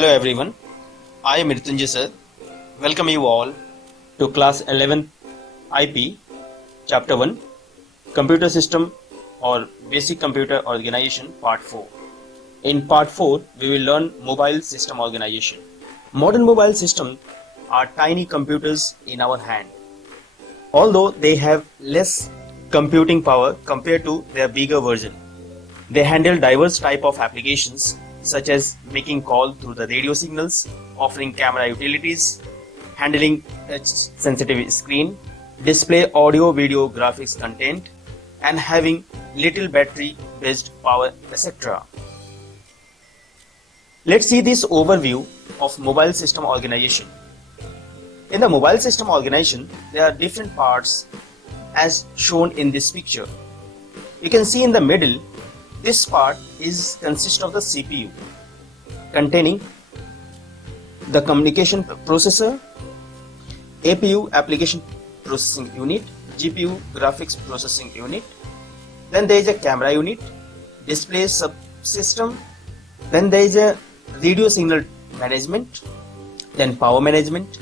Hello everyone, I am Mrityunjay sir. Welcome you all to class 11th IP chapter 1 Computer System or Basic Computer Organization part 4. In part 4 we will learn mobile system organization. Modern mobile systems are tiny computers in our hand. Although they have less computing power compared to their bigger version, they handle diverse type of applications such as making call through the radio signals, offering camera utilities, handling touch sensitive screen, display audio video graphics content, and having little battery based power, etc. Let's see this overview of mobile system organization. In the mobile system organization, there are different parts as shown in this picture. You can see in the middle, this part consists of the CPU containing the communication processor, APU application processing unit, GPU graphics processing unit, then there is a camera unit, display subsystem, then there is a radio signal management, then power management,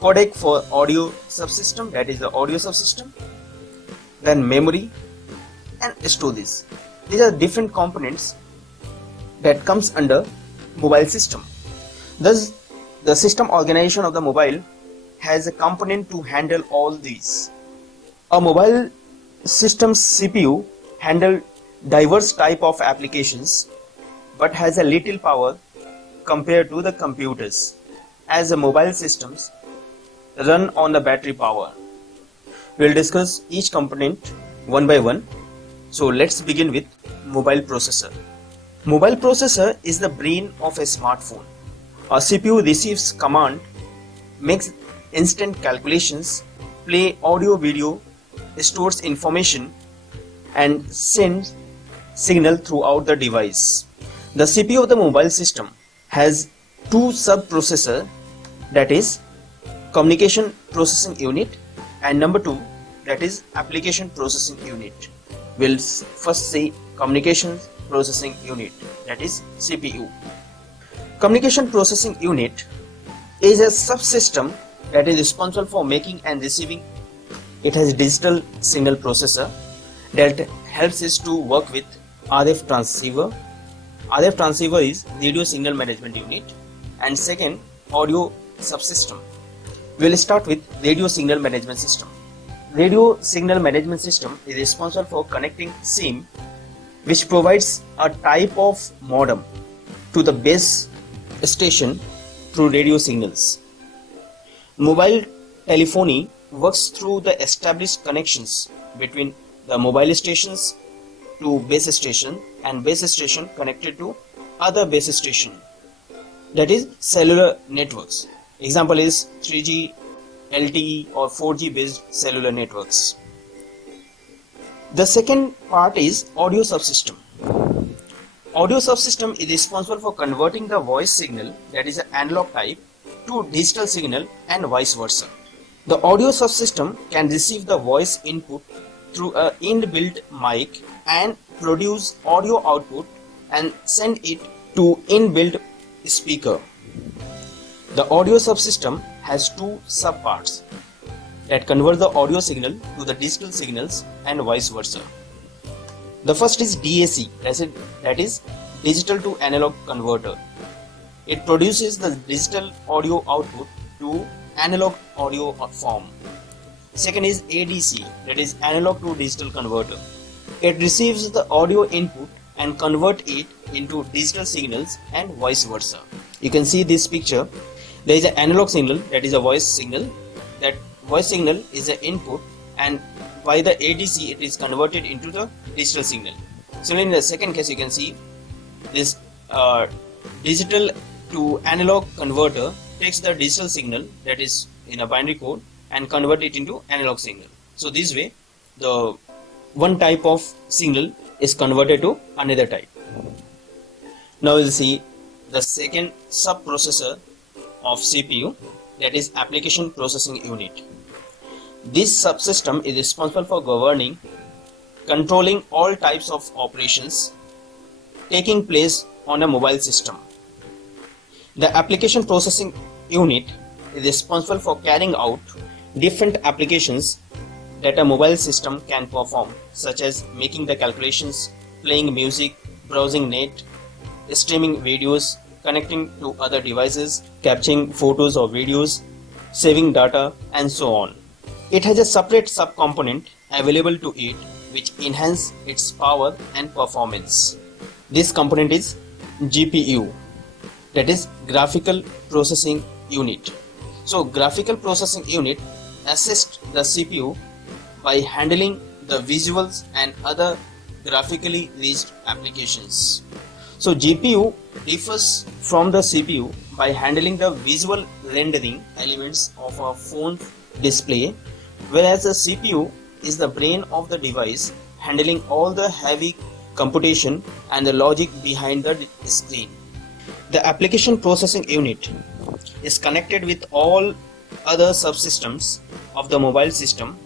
codec for audio subsystem, that is the audio subsystem, then memory and storage. These are different components that comes under mobile system. Thus, the system organization of the mobile has a component to handle all these. A mobile system's CPU handle diverse type of applications but has a little power compared to the computers, as the mobile systems run on the battery power. We'll discuss each component one by one. So let's begin with mobile processor. Mobile processor is the brain of a smartphone. A CPU receives command, makes instant calculations, play audio video, stores information and sends signal throughout the device. The CPU of the mobile system has two sub-processor, that is communication processing unit and number 2, that is application processing unit. We'll first say communication processing unit, that is CPU. Communication processing unit is a subsystem that is responsible for making and receiving. It has digital signal processor that helps us to work with RF transceiver. RF transceiver is radio signal management unit, and second, audio subsystem. We'll start with radio signal management system. Radio signal management system is responsible for connecting SIM, which provides a type of modem to the base station through radio signals. Mobile telephony works through the established connections between the mobile stations to base station and base station connected to other base station, that is cellular networks. Example is 3G, LTE or 4G based cellular networks. The second part is audio subsystem. Audio subsystem is responsible for converting the voice signal, that is an analog type, to digital signal and vice versa. The audio subsystem can receive the voice input through an inbuilt mic and produce audio output and send it to inbuilt speaker. The audio subsystem has two subparts that convert the audio signal to the digital signals and vice versa. The first is DAC, that is digital to analog converter. It produces the digital audio output to analog audio form. Second is ADC, that is analog to digital converter. It receives the audio input and convert it into digital signals and vice versa. You can see this picture. There is an analog signal, that is a voice signal. That voice signal is an input, and by the ADC it is converted into the digital signal. Similarly, in the second case, you can see this digital to analog converter takes the digital signal, that is in a binary code, and convert it into analog signal. So this way the one type of signal is converted to another type. Now we'll see the second sub-processor of CPU, that is application processing unit. This subsystem is responsible for governing, controlling all types of operations taking place on a mobile system. The application processing unit is responsible for carrying out different applications that a mobile system can perform, such as making the calculations, playing music, browsing net, streaming videos, connecting to other devices, capturing photos or videos, saving data, and so on. It has a separate subcomponent available to it which enhance its power and performance. This component is GPU, that is Graphical Processing Unit. So graphical processing unit assists the CPU by handling the visuals and other graphically reached applications. So GPU differs from the CPU by handling the visual rendering elements of a phone display, whereas the CPU is the brain of the device handling all the heavy computation and the logic behind the screen. The application processing unit is connected with all other subsystems of the mobile system,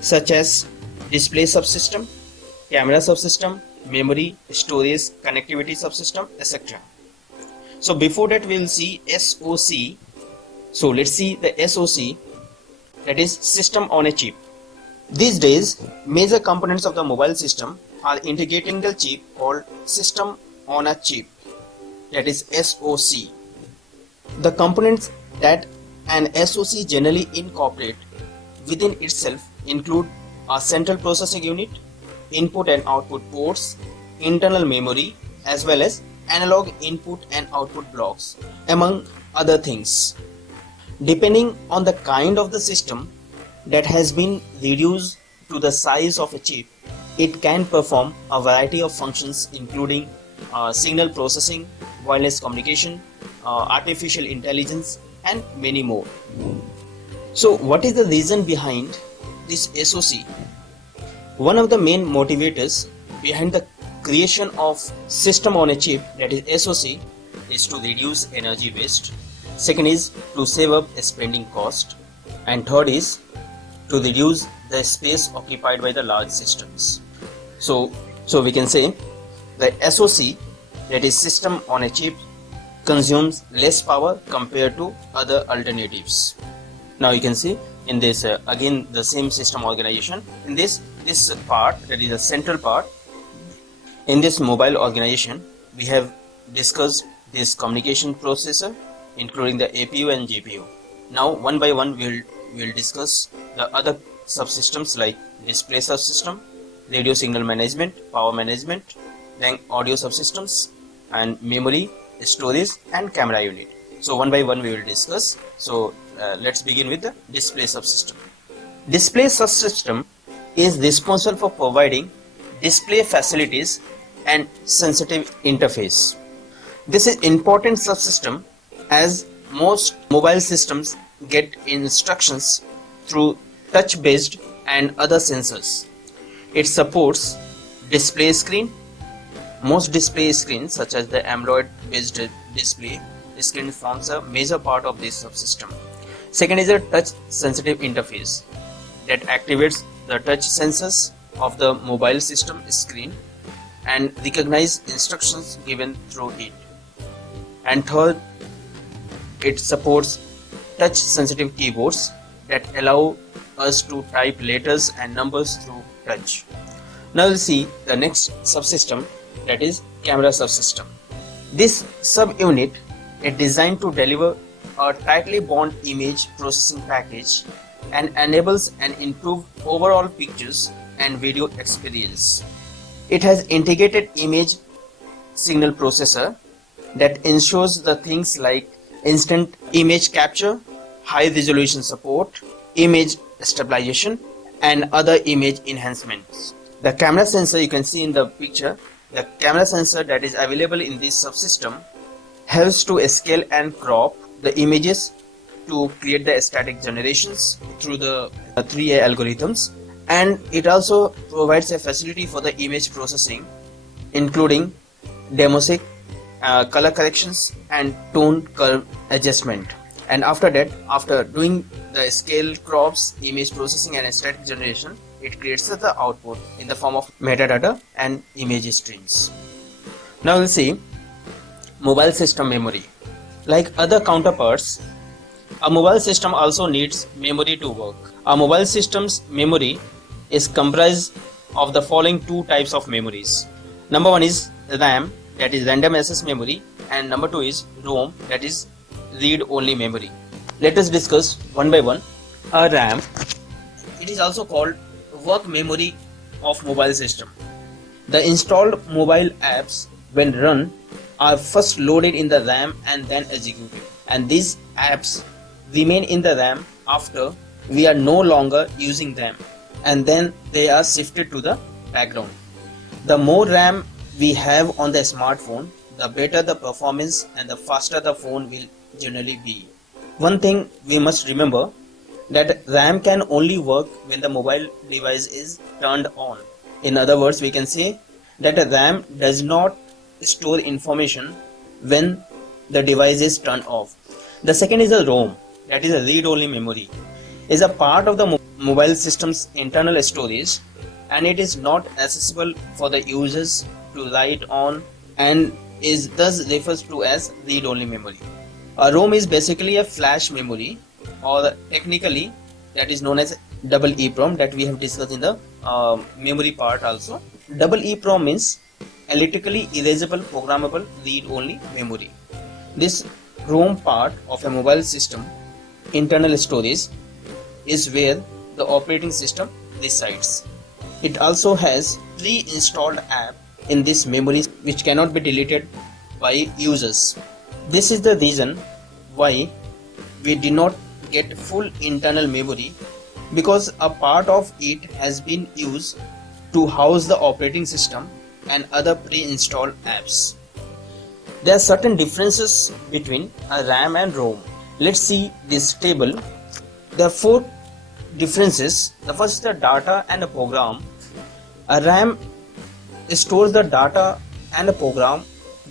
such as display subsystem, camera subsystem, memory, storage, connectivity subsystem, etc. So before that we will see SoC. So let's see the SoC, that is system on a chip. These days major components of the mobile system are integrating the chip called system on a chip, that is SoC. The components that an SoC generally incorporate within itself include a central processing unit, input and output ports, internal memory, as well as analog input and output blocks, among other things. Depending on the kind of the system that has been reduced to the size of a chip, it can perform a variety of functions including signal processing, wireless communication, artificial intelligence, and many more. So what is the reason behind this SoC? One of the main motivators behind the creation of system on a chip, that is SoC, is to reduce energy waste. Second is to save up spending cost, and third is to reduce the space occupied by the large systems. So we can say the SoC, that is system on a chip, consumes less power compared to other alternatives. Now you can see in this again the same system organization. In this part, that is a central part, in this mobile organization we have discussed this communication processor including the APU and GPU. Now one by one we will discuss the other subsystems like display subsystem, radio signal management, power management, then audio subsystems, and memory, storage, and camera unit. So one by one we will discuss. So let's begin with the display subsystem. Display subsystem is responsible for providing display facilities and sensitive interface. This is important subsystem as most mobile systems get instructions through touch based and other sensors. It supports display screen. Most display screens such as the AMOLED based display screen forms a major part of this subsystem. Second is a touch sensitive interface that activates the touch sensors of the mobile system screen and recognize instructions given through it. And third, it supports touch sensitive keyboards that allow us to type letters and numbers through touch. Now we'll see the next subsystem, that is camera subsystem. This subunit is designed to deliver a tightly bound image processing package and enables an improved overall pictures and video experience. It has integrated image signal processor that ensures the things like instant image capture, high resolution support, image stabilization, and other image enhancements. The camera sensor you can see in the picture, the camera sensor that is available in this subsystem helps to scale and crop the images to create the static generations through the 3A algorithms, and it also provides a facility for the image processing including demosec, color corrections, and tone curve adjustment. And after that, after doing the scale crops, image processing, and static generation, it creates the output in the form of metadata and image streams. Now we'll see mobile system memory. Like other counterparts, a mobile system also needs memory to work. A mobile system's memory is comprised of the following two types of memories. Number one is RAM, that is random access memory, and number two is ROM, that is read-only memory. Let us discuss one by one. A RAM, it is also called work memory of mobile system. The installed mobile apps when run are first loaded in the RAM and then executed, and these apps remain in the RAM after we are no longer using them, and then they are shifted to the background. The more RAM we have on the smartphone, the better the performance and the faster the phone will generally be. One thing we must remember, that RAM can only work when the mobile device is turned on. In other words, we can say that a RAM does not store information when the device is turned off. The second is a ROM, that is a read-only memory. It is a part of the mobile system's internal storage, and it is not accessible for the users to write on, and is thus referred to as read-only memory. A ROM is basically a flash memory, or technically that is known as double EEPROM, that we have discussed in the memory part also. Double EEPROM means electrically erasable programmable read-only memory. This ROM part of a mobile system internal storage is where the operating system resides. It also has pre-installed app in this memory which cannot be deleted by users. This is the reason why we do not get full internal memory, because a part of it has been used to house the operating system and other pre-installed apps. There are certain differences between a RAM and ROM. Let's see this table. There are four differences. The first is the data and a program. A RAM stores the data and a program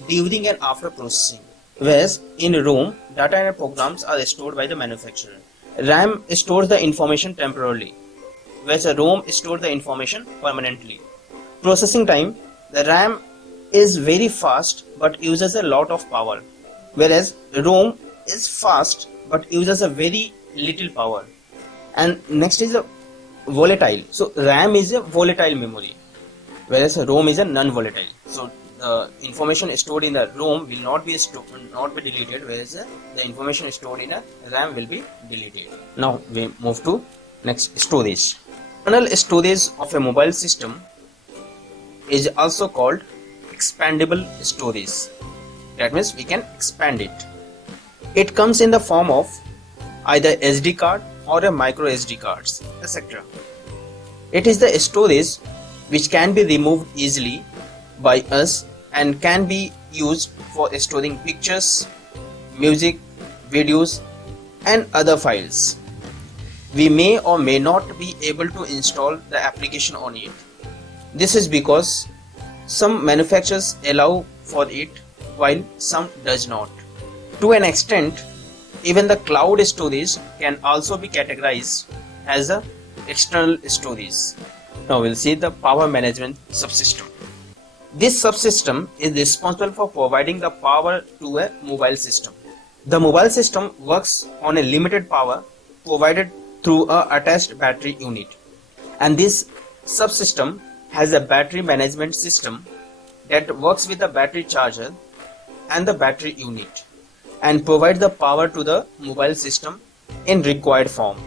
during and after processing, whereas in ROM, data and programs are stored by the manufacturer. RAM stores the information temporarily, whereas a ROM stores the information permanently. Processing time, the RAM is very fast but uses a lot of power, whereas ROM is fast but uses a very little power. And next is a volatile. So RAM is a volatile memory, whereas ROM is a non-volatile. So the information stored in the ROM will not be deleted, whereas the information stored in a RAM will be deleted. Now we move to next, storage. Internal storage of a mobile system is also called expandable storage. That means we can expand it. It comes in the form of either SD card or a micro SD cards, etc. It is the storage which can be removed easily by us and can be used for storing pictures, music, videos and other files. We may or may not be able to install the application on it. This is because some manufacturers allow for it while some does not. To an extent, even the cloud storage can also be categorized as a external storage. Now we'll see the power management subsystem. This subsystem is responsible for providing the power to a mobile system. The mobile system works on a limited power provided through a attached battery unit, and this subsystem has a battery management system that works with the battery charger and the battery unit and provides the power to the mobile system in required form.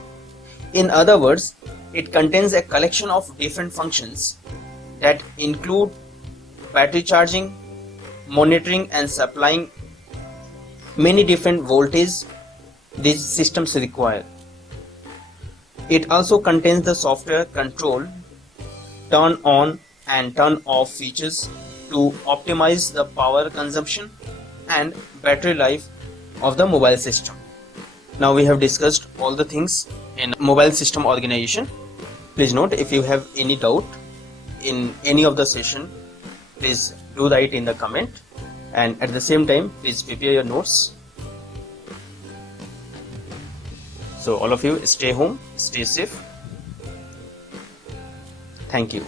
In other words, it contains a collection of different functions that include battery charging, monitoring and supplying many different voltages these systems require. It also contains the software control, turn on and turn off features to optimize the power consumption and battery life of the mobile system. Now we have discussed all the things in mobile system organization. Please note, if you have any doubt in any of the session, please do write in the comment, and at the same time please prepare your notes. So all of you, stay home, stay safe. Thank you.